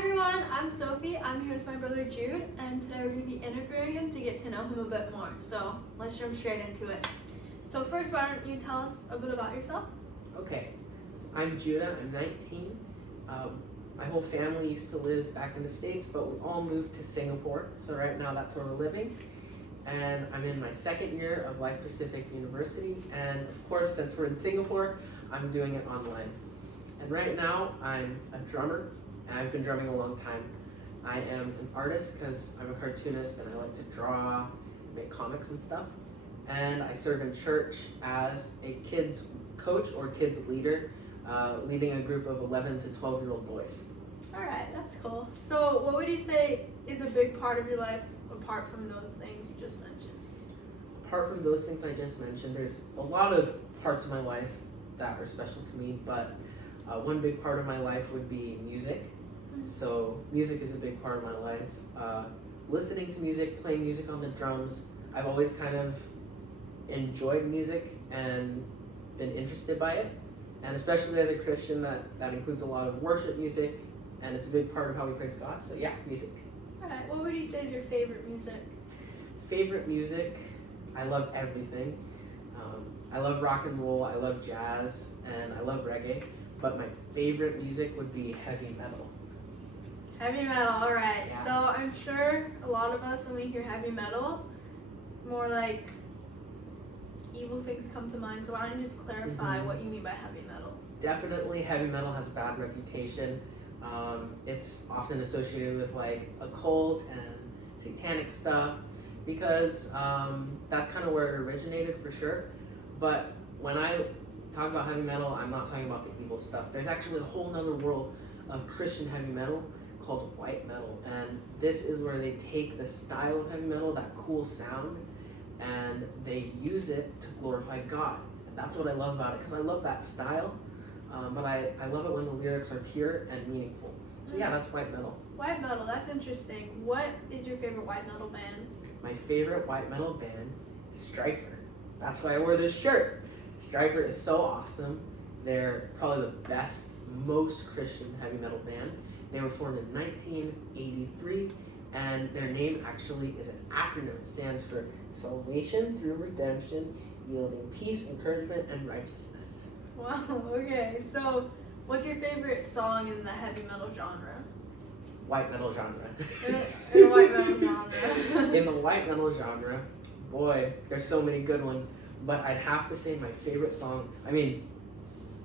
everyone, I'm Sophie. I'm here with my brother Jude, and today we're going to be interviewing him to get to know him a bit more. So let's jump straight into it. So first, why don't you tell us a bit about yourself? Okay, so I'm Judah, I'm 19. My whole family used to live back in the States, but we all moved to Singapore. So right now that's where we're living. And I'm in my second year of Life Pacific University. And of course, since we're in Singapore, I'm doing it online. And right now I'm a drummer, and I've been drumming a long time. I am an artist because I'm a cartoonist and I like to draw, make comics and stuff. And I serve in church as a kids coach or kids leader, leading a group of 11 to 12-year-old boys. All right, that's cool. So what would you say is a big part of your life apart from those things you just mentioned? Apart from those things I just mentioned, there's a lot of parts of my life that are special to me, but one big part of my life would be music. So music is a big part of my life. Listening to music, playing music on the drums. I've always kind of enjoyed music and been interested by it. And especially as a Christian, that includes a lot of worship music, and it's a big part of how we praise God. So yeah, music. All right, what would you say is your favorite music? Favorite music, I love everything. I love rock and roll, I love jazz, and I love reggae. But my favorite music would be heavy metal. Heavy metal, all right. Yeah. So I'm sure a lot of us, when we hear heavy metal, more like evil things come to mind. So why don't you just clarify what you mean by heavy metal? Definitely heavy metal has a bad reputation. It's often associated with like occult and satanic stuff because that's kind of where it originated for sure. But when I talk about heavy metal, I'm not talking about the evil stuff. There's actually a whole nother world of Christian heavy metal called white metal, and this is where they take the style of heavy metal, that cool sound, and they use it to glorify God. And that's what I love about it, because I love that style, but I love it when the lyrics are pure and meaningful. So yeah, that's white metal. White metal, that's interesting. What is your favorite white metal band? My favorite white metal band is Stryper. That's why I wore this shirt. Stryper is so awesome. They're probably the best, most Christian heavy metal band. They were formed in 1983, and their name actually is an acronym. It stands for Salvation Through Redemption, Yielding Peace, Encouragement, and Righteousness. Wow, okay. So what's your favorite song in the heavy metal genre? White metal genre. In the white metal genre. In the white metal genre, boy, there's so many good ones, but I'd have to say my favorite song,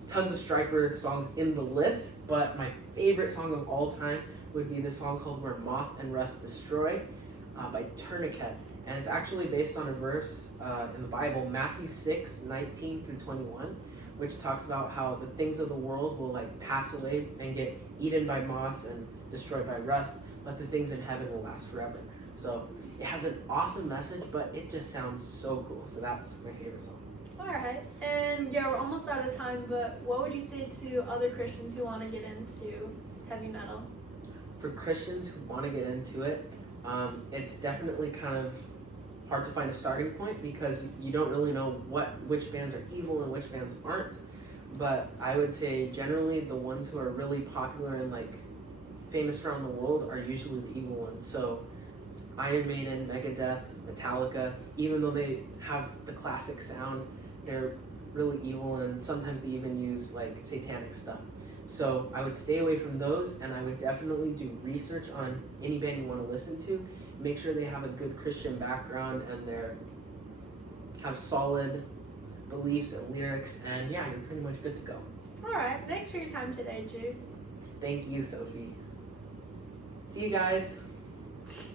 tons of Stryper songs in the list, but my favorite song of all time would be this song called Where Moth and Rust Destroy by Tourniquet. And it's actually based on a verse in the Bible, Matthew 6:19 through 21, which talks about how the things of the world will like pass away and get eaten by moths and destroyed by rust, but the things in heaven will last forever. So it has an awesome message, but it just sounds so cool. So that's my favorite song. All right, and yeah, we're almost out of time, but what would you say to other Christians who want to get into heavy metal? For Christians who want to get into it, it's definitely kind of hard to find a starting point because you don't really know which bands are evil and which bands aren't. But I would say generally the ones who are really popular and like famous around the world are usually the evil ones. So Iron Maiden, Megadeth, Metallica, even though they have the classic sound, they're really evil, and sometimes they even use like satanic stuff. So I would stay away from those, and I would definitely do research on any band you want to listen to. Make sure they have a good Christian background and have solid beliefs and lyrics, and yeah, you're pretty much good to go. All right, thanks for your time today, Jude. Thank you, Sophie. See you guys.